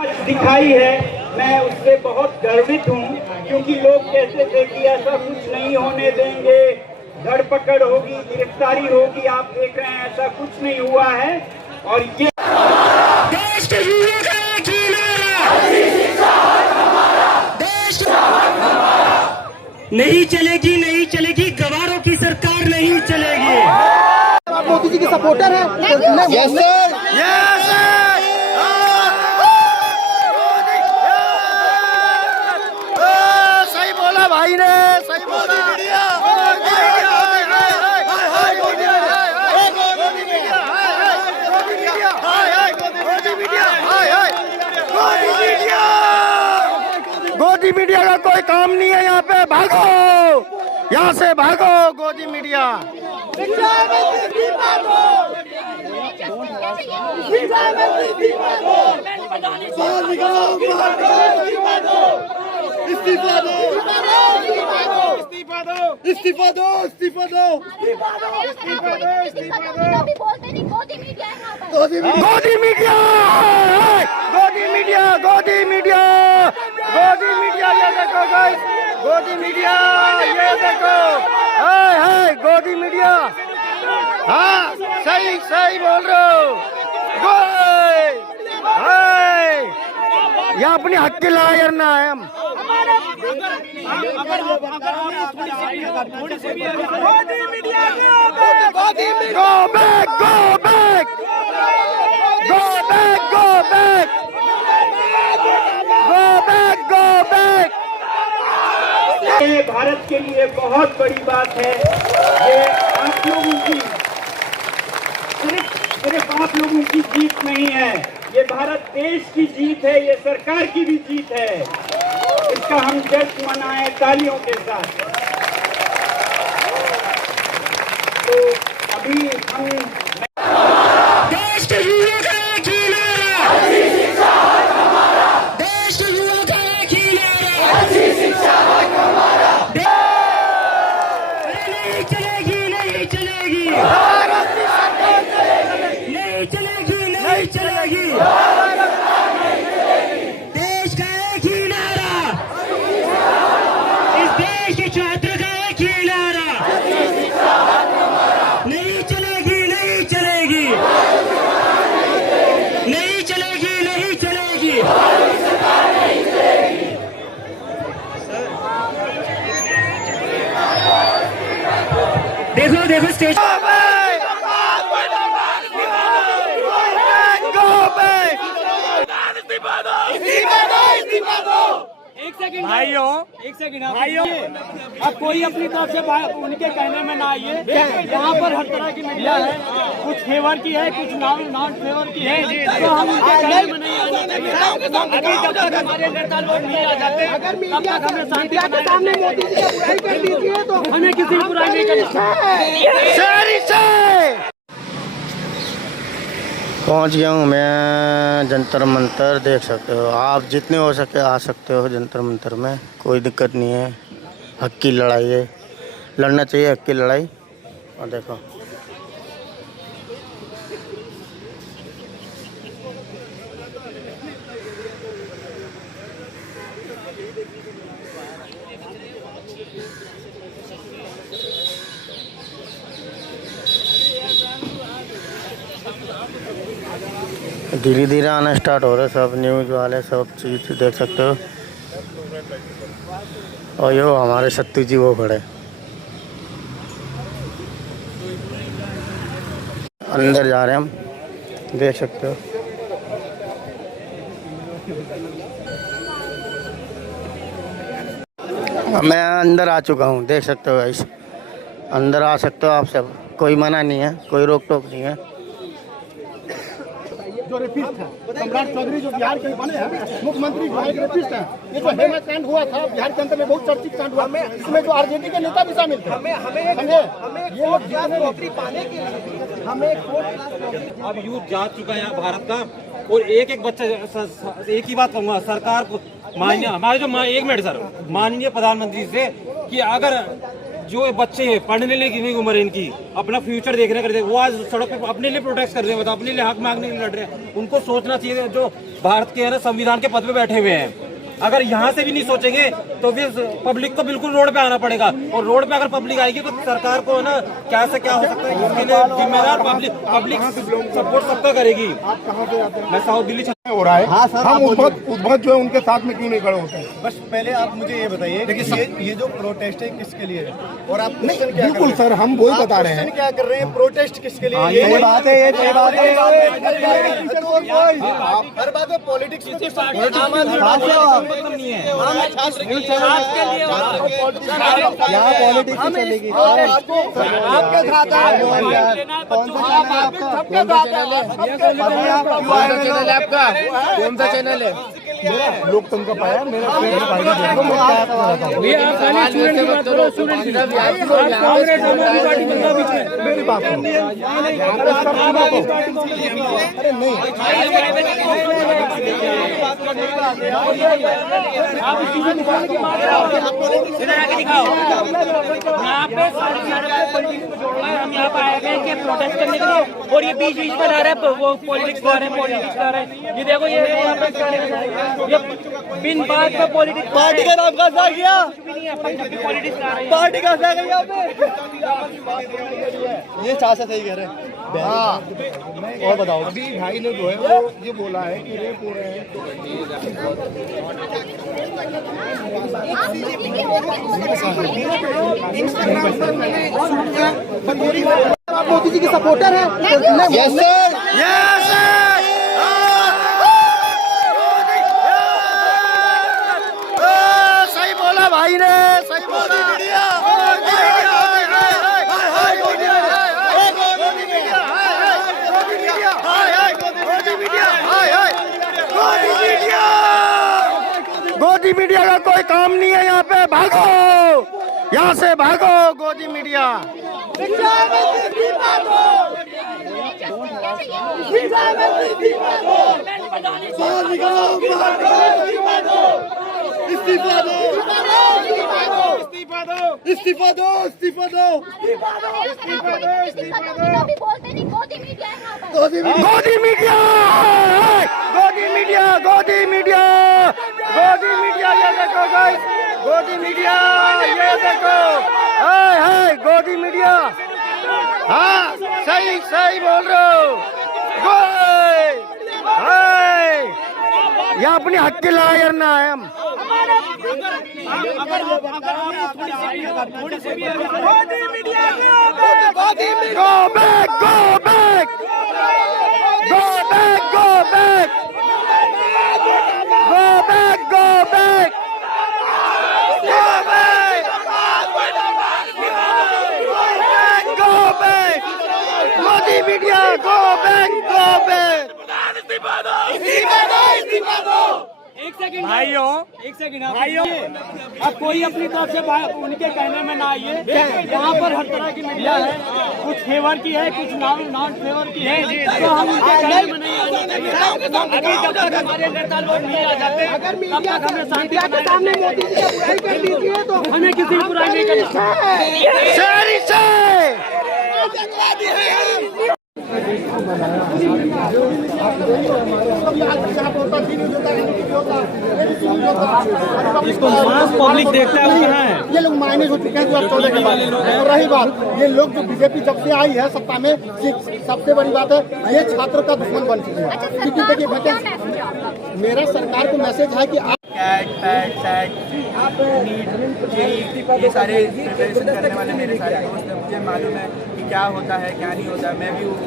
दिखाई है, मैं उससे बहुत गर्वित हूँ, क्योंकि लोग कहते थे कि ऐसा कुछ नहीं होने देंगे, धरपकड़ होगी, गिरफ्तारी होगी। आप देख रहे हैं ऐसा कुछ नहीं हुआ है। और ये देश के युवा का एक ही नारा, देश नहीं चलेगी, नहीं चलेगी, गवारों की सरकार नहीं चलेगी। आप मोदी जी की सपोर्टर है? Yes sir, yes sir. सही बोला भाई ने, सही बोला। गोदी मीडिया का कोई काम नहीं है यहाँ पे, भागो यहाँ से, भागो गोदी मीडिया। इस्तीफा दो, इस्तीफा दो, इस्तीफा दो, इस्तीफा दो, इस्तीफा दो, इस्तीफा दो। गोदी मीडिया, गोदी मीडिया, गोदी मीडिया, गोदी मीडिया, गोदी मीडिया, ये देखो गाइस, गोदी मीडिया, ये देखो, हाय हाय गोदी मीडिया। हाँ सही सही बोल रहे हो, हाय ये अपनी हक की लड़ाई लड़ना है हम। Go back, go back, go back, go back, go back, go back। ये भारत के लिए बहुत बड़ी बात है। ये आप लोगों की, सिर्फ आप लोगों की जीत नहीं है, ये भारत देश की जीत है, ये सरकार की भी जीत है। इसका हम जश्न मनाएं तालियों के साथ। तो अभी हम देश के युवा का एक ही नारा, देश के युवा का एक ही नारा, नहीं चलेगी, नहीं चलेगी, नहीं चलेगी, नहीं चलेगी। देश का एक ही नारा, इस देश के छात्र का एक ही नारा, नहीं चलेगी, नहीं चलेगी, नहीं चलेगी, नहीं चलेगी। देखो देखो स्टेशन, भाइयों भाइयों, अब कोई अपनी तरफ से उनके कहने में ना आइए। यहाँ पर हर तरह की मीडिया है, कुछ फेवर की है, कुछ नॉन फेवर की है, तो हम उनके कहने में नहीं आने देंगे। अभी जब तक हमारे नेता लोग नहीं आ जाते, तब तक हमें शांति के सामने मोदी जी की बुराई कर दीजिए, तो हमें किसी की बुराई नहीं करनी। पहुंच गया हूँ मैं जंतर मंतर, देख सकते हो आप, जितने हो सके आ सकते हो जंतर मंतर में, कोई दिक्कत नहीं है। हक की लड़ाई है, लड़ना चाहिए हक की लड़ाई। और देखो धीरे धीरे आना स्टार्ट हो रहा है, सब न्यूज़ वाले सब चीज़ देख सकते हो। और यो हमारे सत्तू जी वो खड़े अंदर जा रहे हैं हम, देख सकते हो। मैं अंदर आ चुका हूँ, देख सकते हो गाइस, अंदर आ सकते हो आप सब, कोई मना नहीं है, कोई रोक टोक नहीं है। जो रेपिस्ट है सम्राट चौधरी, जो बिहार के बने हैं मुख्यमंत्री, जो है रेपिस्ट है। ये जो हेमा कांड हुआ था बिहार के अंदर में, बहुत चर्चित कांड हुआ, इसमें जो आरजेडी के नेता भी शामिल थे। हमें ये लोग नौकरी पाने के लिए हमें अब यूथ जा चुका है यहाँ भारत का, और एक एक बच्चा, एक ही बात कहूँगा सरकार को, माननीय हमारे जो एक मिनट सर, माननीय प्रधानमंत्री से, कि अगर जो बच्चे हैं पढ़ने की नहीं उम्र है इनकी, अपना फ्यूचर देखने करते, वो आज सड़क पे अपने लिए प्रोटेस्ट कर रहे हैं, अपने लिए हक मांगने के लिए लड़ रहे हैं। उनको सोचना चाहिए जो भारत के है ना संविधान के पद पे बैठे हुए हैं। अगर यहाँ से भी नहीं सोचेंगे तो फिर पब्लिक को बिल्कुल रोड पे आना पड़ेगा, और रोड पे अगर पब्लिक आएगी तो सरकार को ना क्या से क्या हो सकता है, इसके लिए जिम्मेदार पब्लिक सपोर्ट सबका करेगी। मैं साउथ दिल्ली हो रहा है। हाँ सर, हम उद्भट जो है उनके साथ में क्यों नहीं खड़े होते हैं? बस पहले आप मुझे ये बताइए कि ये जो प्रोटेस्ट है किसके लिए है, और आप नहीं बिल्कुल सर, हम वही बता रहे हैं। क्या कर रहे हैं, प्रोटेस्ट किसके लिए? ये बात है, ये बात है। हर बात में पॉलिटिक्स यहाँ पॉलिटिक्स चलेगी। आपके साथ कौन सा चैनल है? लोकतंत्र पाया मेरा मेरी बात अरे नहीं हम यहाँ पे आए हैं कि प्रोटेस्ट करने के लिए, और ये बीच बीच में आ रहा है वो पॉलिटिक्स कर रहे हैं। ये देखो ये बिन बात का पॉलिटिक्स, पार्टी का नाम कैसा किया, पार्टी कैसा गई यहाँ पे, ये चाचा सही कह रहे हैं। और बताओ, अभी भाई ने जो है वो ये बोला है कि रेप हो रहे हैं। आप मोदी जी की सपोर्टर हैं? Yes sir, yes sir. सही बोला भाई ने, सही बोला। गोदी मीडिया का कोई काम नहीं है यहाँ पे, भागो यहाँ से, भागो गोदी मीडिया। इस्तीफा दो, इस्तीफा दो, इस्तीफा दो, इस्तीफा दो, इस्तीफा दो, इस्तीफा दो। बोलते नहीं, गोदी मीडिया है यहाँ पर। गोदी मीडिया, गोदी मीडिया, गोदी मीडिया, गोदी मीडिया, ये देखो गाइस, गोदी मीडिया, ये देखो, हाय गोदी मीडिया। हाँ सही सही बोल रहे हो। हाय ये अपनी हक की लड़ाई ना है हम। Go back, go back, go back, go back, go back, go back, go back, go back, Modi media, go back, go back. एक सेकंड भाइयों, अब कोई अपनी तरफ से उनके कहने में ना आइए। यहाँ पर हर तरह की मीडिया है, कुछ फेवर की है, कुछ नॉन फेवर की है, तो हम उनके कहने में नहीं आएंगे। अभी जब तक हमारे नेता लोग नहीं आ जाते तब तक हमें शांति के सामने मोदी जी की बुराई कर दीजिए, तो हमें किसी की बुराई नहीं करनी। इसको पब्लिक देखता है, ये लोग माइनस हो चुके हैं 2014 के बाद। और रही बात, ये लोग जो बीजेपी जब से आई है सत्ता में, सबसे बड़ी बात है ये छात्रों का दुश्मन बन चुकी है। क्योंकि देखिए मेरा सरकार को मैसेज है कि ये सारे प्रिपरेशन करने वाले मेरे सारे दोस्त हैं, मुझे मालूम है कि क्या होता है क्या नहीं होता। मैं भी उस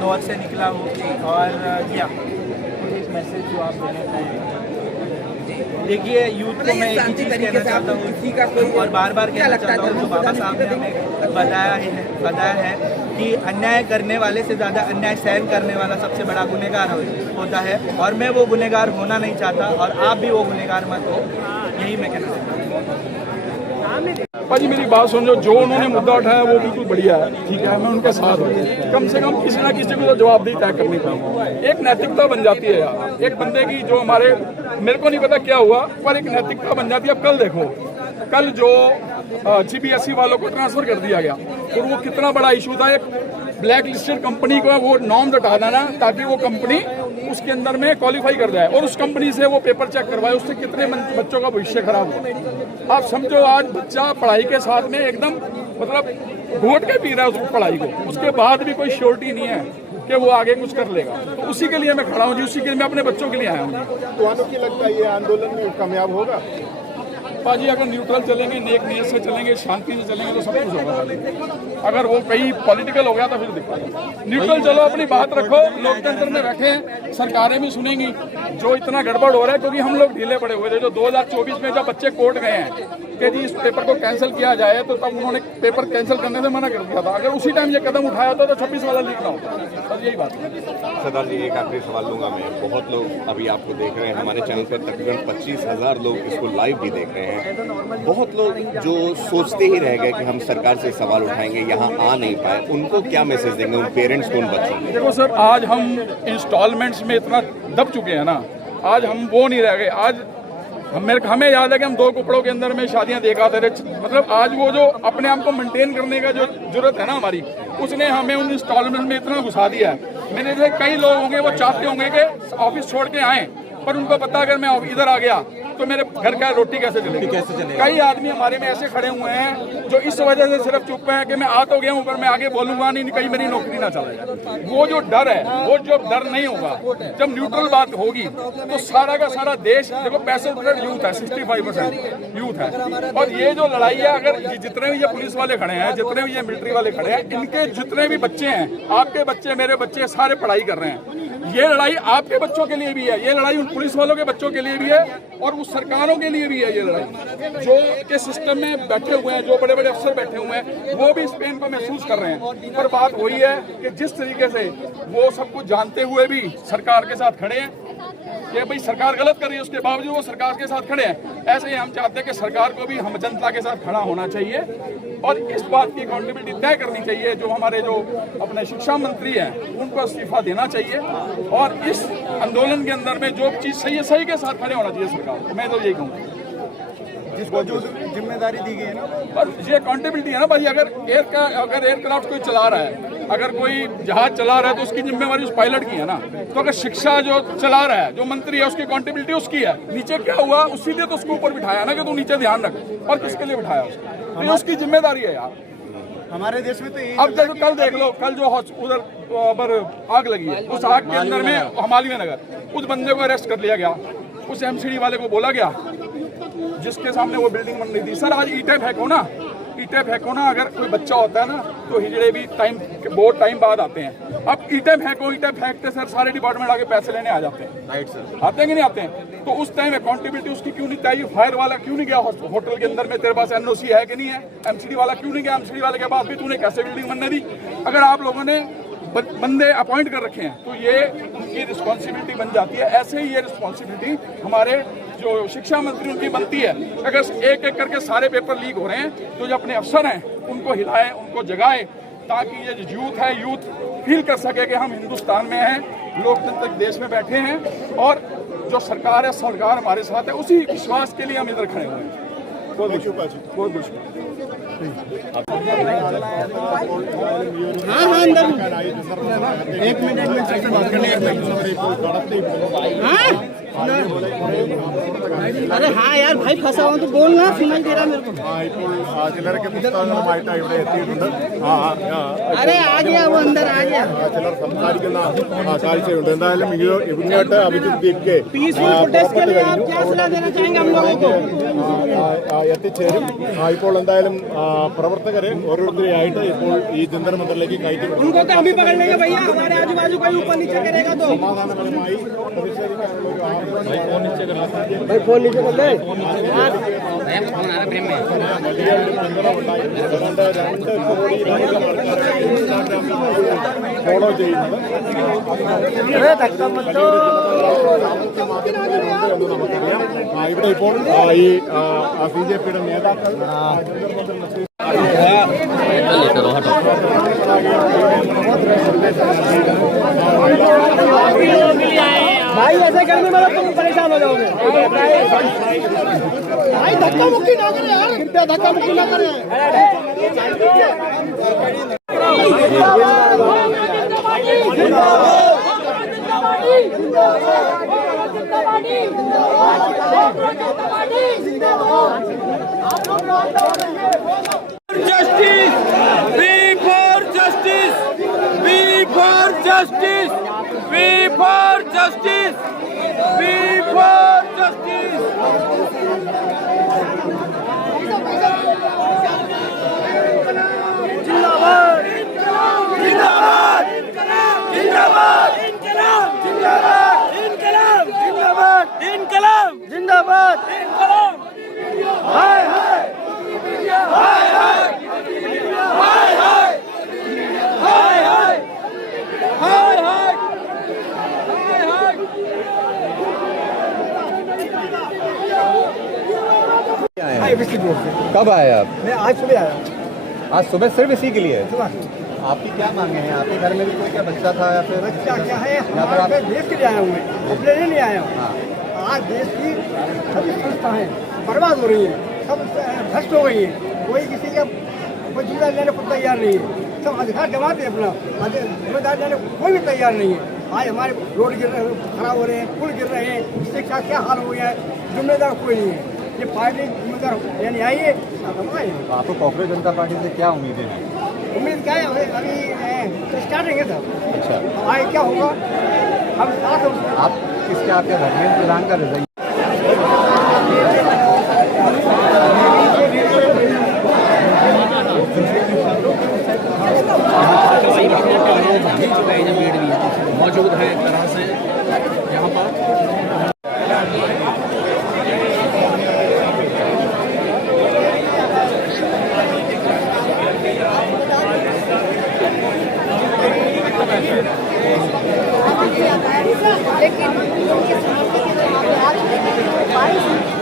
दौर से निकला हूँ और किया एक मैसेज जो आप देना चाहेंगे। देखिए यूथ को मैं एक ही चीज़ कहना चाहता हूँ और बार बार कहना चाहता हूँ, जो बाबा साहब ने हमें बताया है कि अन्याय करने वाले से ज़्यादा अन्याय सहन करने वाला सबसे बड़ा गुनहगार होता है, और मैं वो गुनहगार होना नहीं चाहता, और आप भी वो गुनहगार मत हो, यही मैं कहना चाहता हूँ। भाजी मेरी बात सुन लो, जो उन्होंने मुद्दा उठाया वो बिल्कुल बढ़िया है, ठीक है, मैं उनके साथ हूँ। कम से कम किसी ना किसी को तो जवाबदेही तय करनी पड़ेगी, एक नैतिकता बन जाती है यार। एक बंदे की जो मेरे को नहीं पता क्या हुआ, पर एक नैतिकता बन जाती है। अब कल देखो, कल जो GPSC वालों को ट्रांसफर कर दिया गया। और वो कितना बड़ा इशू था, एक ब्लैक लिस्टेड कंपनी को वो नॉर्म्स हटा देना ताकि वो कंपनी उसके अंदर में क्वालिफाई कर जाए और उस कंपनी से वो पेपर चेक करवाए, उससे कितने बच्चों का भविष्य खराब हो। आप समझो आज बच्चा पढ़ाई के साथ में एकदम मतलब घोट के पी रहा है उस पढ़ाई को, उसके बाद भी कोई श्योरिटी नहीं है कि वो आगे कुछ कर लेगा। तो उसी के लिए मैं खड़ा हूँ जी, उसी के लिए मैं अपने बच्चों के लिए आया हूँ। तो आपको क्या लगता है ये आंदोलन में कामयाब होगा? पाजी अगर न्यूट्रल चलेंगे, नेक नियत से चलेंगे, शांति से चलेंगे तो सब कुछ होगा। अगर वो कहीं पॉलिटिकल हो गया तो फिर दिक्कत। न्यूट्रल चलो, अपनी बात रखो, लोकतंत्र में बैठे हैं, सरकारें भी सुनेंगी। जो इतना गड़बड़ हो रहा है क्योंकि हम लोग ढीले पड़े हुए थे, जो 2024 में जब बच्चे कोर्ट गए हैं कि जी इस पेपर को कैंसिल किया जाए, तो तब उन्होंने पेपर कैंसिल करने से मना कर दिया था। अगर उसी टाइम ये कदम उठाया था तो 26 वाला लीक ना होता। बस यही बात है। सरदार जी एक आखिरी सवाल लूंगा मैं। बहुत लोग अभी आपको देख रहे हैं, हमारे चैनल पर तकरीबन 25,000 लोग इसको लाइव भी देख रहे हैं। बहुत लोग जो सोचते ही रह गए कि हम सरकार से सवाल उठाएंगे, यहाँ आ नहीं पाए, उनको क्या मैसेज देंगे, उन पेरेंट्स को, उन बच्चों को? देखो सर, आज हम इंस्टॉलमेंट्स में इतना दब चुके हैं ना, आज हम वो नहीं रह गए। आज हमें याद है कि हम 2 कपड़ों के अंदर में शादियां देखा थे। मतलब आज वो जो अपने आप को मेंटेन करने का जो जरूरत है ना हमारी, उसने हमें उन इंस्टॉलमेंट में इतना घुसा दिया है। मेरे से कई लोग होंगे वो चाहते होंगे कि ऑफिस छोड़ के आए, पर उनको पता अगर मैं इधर आ गया तो मेरे घर का रोटी कैसे चलेगी। कई आदमी हमारे में ऐसे खड़े हुए हैं जो इस वजह से सिर्फ चुप हैं कि मैं आ तो गया हूँ पर मैं आगे बोलूंगा नहीं, कहीं मेरी नौकरी ना चला जाए। वो जो डर है, वो जो डर नहीं होगा, जब न्यूट्रल बात होगी तो सारा का सारा देश, देखो 65% यूथ है, 65% यूथ है। और ये जो लड़ाई है, अगर जितने भी ये पुलिस वाले खड़े हैं, जितने भी ये मिलिट्री वाले खड़े हैं, इनके जितने भी बच्चे हैं, आपके बच्चे, मेरे बच्चे, सारे पढ़ाई कर रहे हैं। ये लड़ाई आपके बच्चों के लिए भी है, ये लड़ाई उन पुलिस वालों के बच्चों के लिए भी है और उस सरकारों के लिए भी है। ये लड़ाई जो के सिस्टम में बैठे हुए हैं, जो बड़े बड़े अफसर बैठे हुए हैं, वो भी इस पेन को महसूस कर रहे हैं। पर बात वही है कि जिस तरीके से वो सब कुछ जानते हुए भी सरकार के साथ खड़े हैं कि भाई सरकार गलत कर रही है, उसके बावजूद वो सरकार के साथ खड़े हैं। ऐसे ही हम चाहते हैं कि सरकार को भी हम जनता के साथ खड़ा होना चाहिए और इस बात की अकाउंटेबिलिटी तय करनी चाहिए। जो हमारे जो अपने शिक्षा मंत्री हैं, उनको इस्तीफा देना चाहिए और इस आंदोलन के अंदर में जो चीज सही है, सही के साथ खड़े होना चाहिए सरकार को। मैं तो यही कहूँगा, जिसको जो जिम्मेदारी दी गई है ना, और ये अकाउंटेबिलिटी है ना भाई। अगर एयरक्राफ्ट कोई चला रहा है, अगर कोई जहाज चला रहा है तो उसकी जिम्मेवारी उस पायलट की है ना। तो अगर शिक्षा जो चला रहा है, जो मंत्री है, उसकी अकाउंटेबिलिटी उसकी है। नीचे क्या हुआ, उसी लिए तो उसको ऊपर बिठाया ना कि तू नीचे ध्यान रख, और किसके लिए बिठाया उसको, तो उसकी जिम्मेदारी है यार। हमारे देश में तो अब देखो, कल देख लो, कल जो उधर पर आग लगी है, उस आग के अंदर में हिमालय नगर, उस बंदे को अरेस्ट कर लिया गया। उस MCD वाले को बोला गया जिसके सामने वो बिल्डिंग बन रही थी, सर आज ईंटें फेंको ना, ईंटें फेंको ना। अगर कोई बच्चा होता है ना तो हिजड़े भी बहुत टाइम बाद आते हैं। अब ईंटें फेंको, ईंटें फेंकते सर सारे डिपार्टमेंट आके पैसे लेने आ जाते हैं। राइट सर, आते हैं कि नहीं आते हैं? तो उस टाइम अकाउंटेबिलिटी उसकी क्यों नहीं चाहिए? फायर वाला क्यों नहीं गया होटल के अंदर में, तेरे पास NOC है कि नहीं है? MCD वाला क्यों नहीं गया? MCD वाले के बाद भी तूने कैसे बिल्डिंग बनने दी? अगर आप लोगों ने बंदे अपॉइंट कर रखे हैं तो ये उनकी रिस्पॉन्सिबिलिटी बन जाती है। ऐसे ही ये रिस्पॉन्सिबिलिटी हमारे जो शिक्षा मंत्री उनकी बनती है। अगर एक एक करके सारे पेपर लीक हो रहे हैं तो जो अपने अफसर हैं उनको हिलाएं, उनको जगाएं, ताकि ये जो यूथ है, यूथ फील कर सके कि हम हिंदुस्तान में हैं, लोकतंत्र देश में बैठे हैं और जो सरकार है, सरकार हमारे साथ है। उसी विश्वास के लिए हम इधर खड़े हुए हैं। बहुत बहुत हाँ अंदर एक मिनट से बात करने अरे हाँ यार भाई फंसा हुआ तो बोलना, सुनाई दे रहा मेरे को। अरे आ गया वो, अंदर आ गया। पीसफुल प्रोटेस्ट के लिए आप क्या सलाह देना चाहेंगे हम लोगों को? എത്തിച്ചേരും. ഇപ്പോൾ എന്തായാലും പ്രവർത്തകരെ ഓരോരുത്തരെയായിട്ട് ഇപ്പോൾ ഈ ജന്തർ മന്ദിറിലേക്ക് കയറ്റി സമാധാനപരമായി ഫോളോ ചെയ്യുന്നത് എന്ന് നമുക്കറിയാം. ഇവിടെ ഇപ്പോൾ ഈ BJPയുടെ നേതാക്കൾ मिल आए भाई ऐसे करने में तुम परेशान हो जाओगे। भाई धक्का मुक्की ना करें यार, कृपया धक्का मुक्की ना करें। Justice! We for justice! We for justice! We for justice! We for justice! जिंदाबाद! जिंदाबाद! जिंदाबाद! जिंदाबाद! जिंदाबाद! जिंदाबाद! जिंदाबाद! जिंदाबाद! हाय हाय! हाय हाय! हाय हाय! हाय हाय! हाय हाय! हाय हाय! कब आए आप? मैं आज सुबह आया। आज सुबह सिर्फ इसी के लिए? सुबह आपकी क्या मांगे हैं? आपके घर में भी कोई क्या बच्चा था या फिर बच्चा क्या है? फिर आप- मैं देश के लिए आया हूँ, मैं अपने लिए नहीं आया हूँ। हाँ। आज देश की सभी संस्थाएं बर्बाद हो रही हैं, सब भ्रष्ट हो गई हैं। कोई किसी का कोई जिम्मेदारी लेने को तैयार नहीं है। सब अधिकार जमाते हैं अपना, जिम्मेदारी लेने को कोई भी तैयार नहीं है। आज हमारे रोड गिर रहे हैं, खराब हो रहे हैं, पुल गिर रहे हैं, शिक्षा क्या हाल हो गया है, जिम्मेदार कोई नहीं है। ये पार्टी जिम्मेदार यानी आइए आपको कांग्रेस जनता पार्टी से क्या उम्मीदें हैं? उम्मीद क्या है? अभी स्टार्टिंग है सर। अच्छा, आगे क्या होगा हम साथ हैं। आप किसके आपके धर्मेंद्र प्रधान का रिजाइन? मौजूद है एक तरह से यहाँ पर। लेकिन उनके सामने के जो हालात हैं,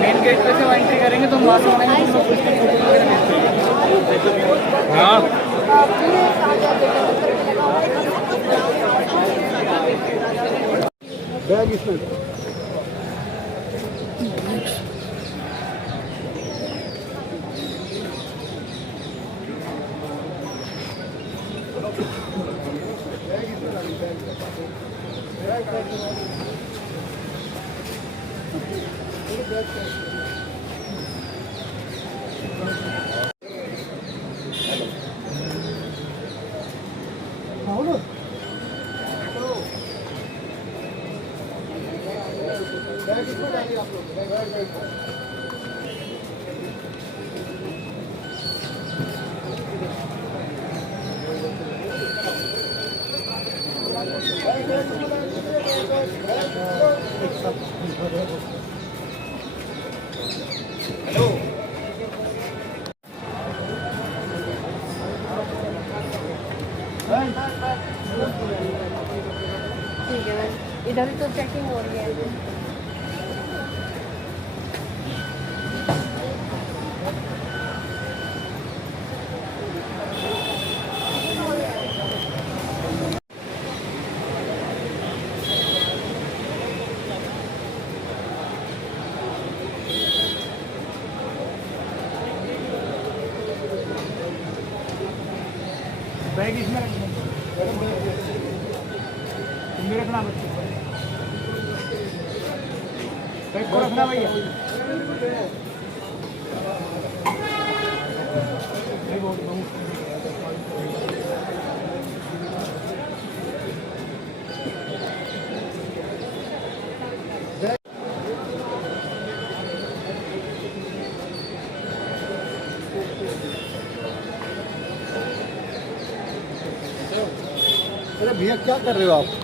मेन गेट पे से एंट्री करेंगे तो वहाँ से हाँ बैग इसमें ठीक है, इधर तो चेकिंग हो रही है। बैग इसमें मेरे रखना बच्चे बैग को रखना भैया। अरे भैया क्या कर रहे हो आप?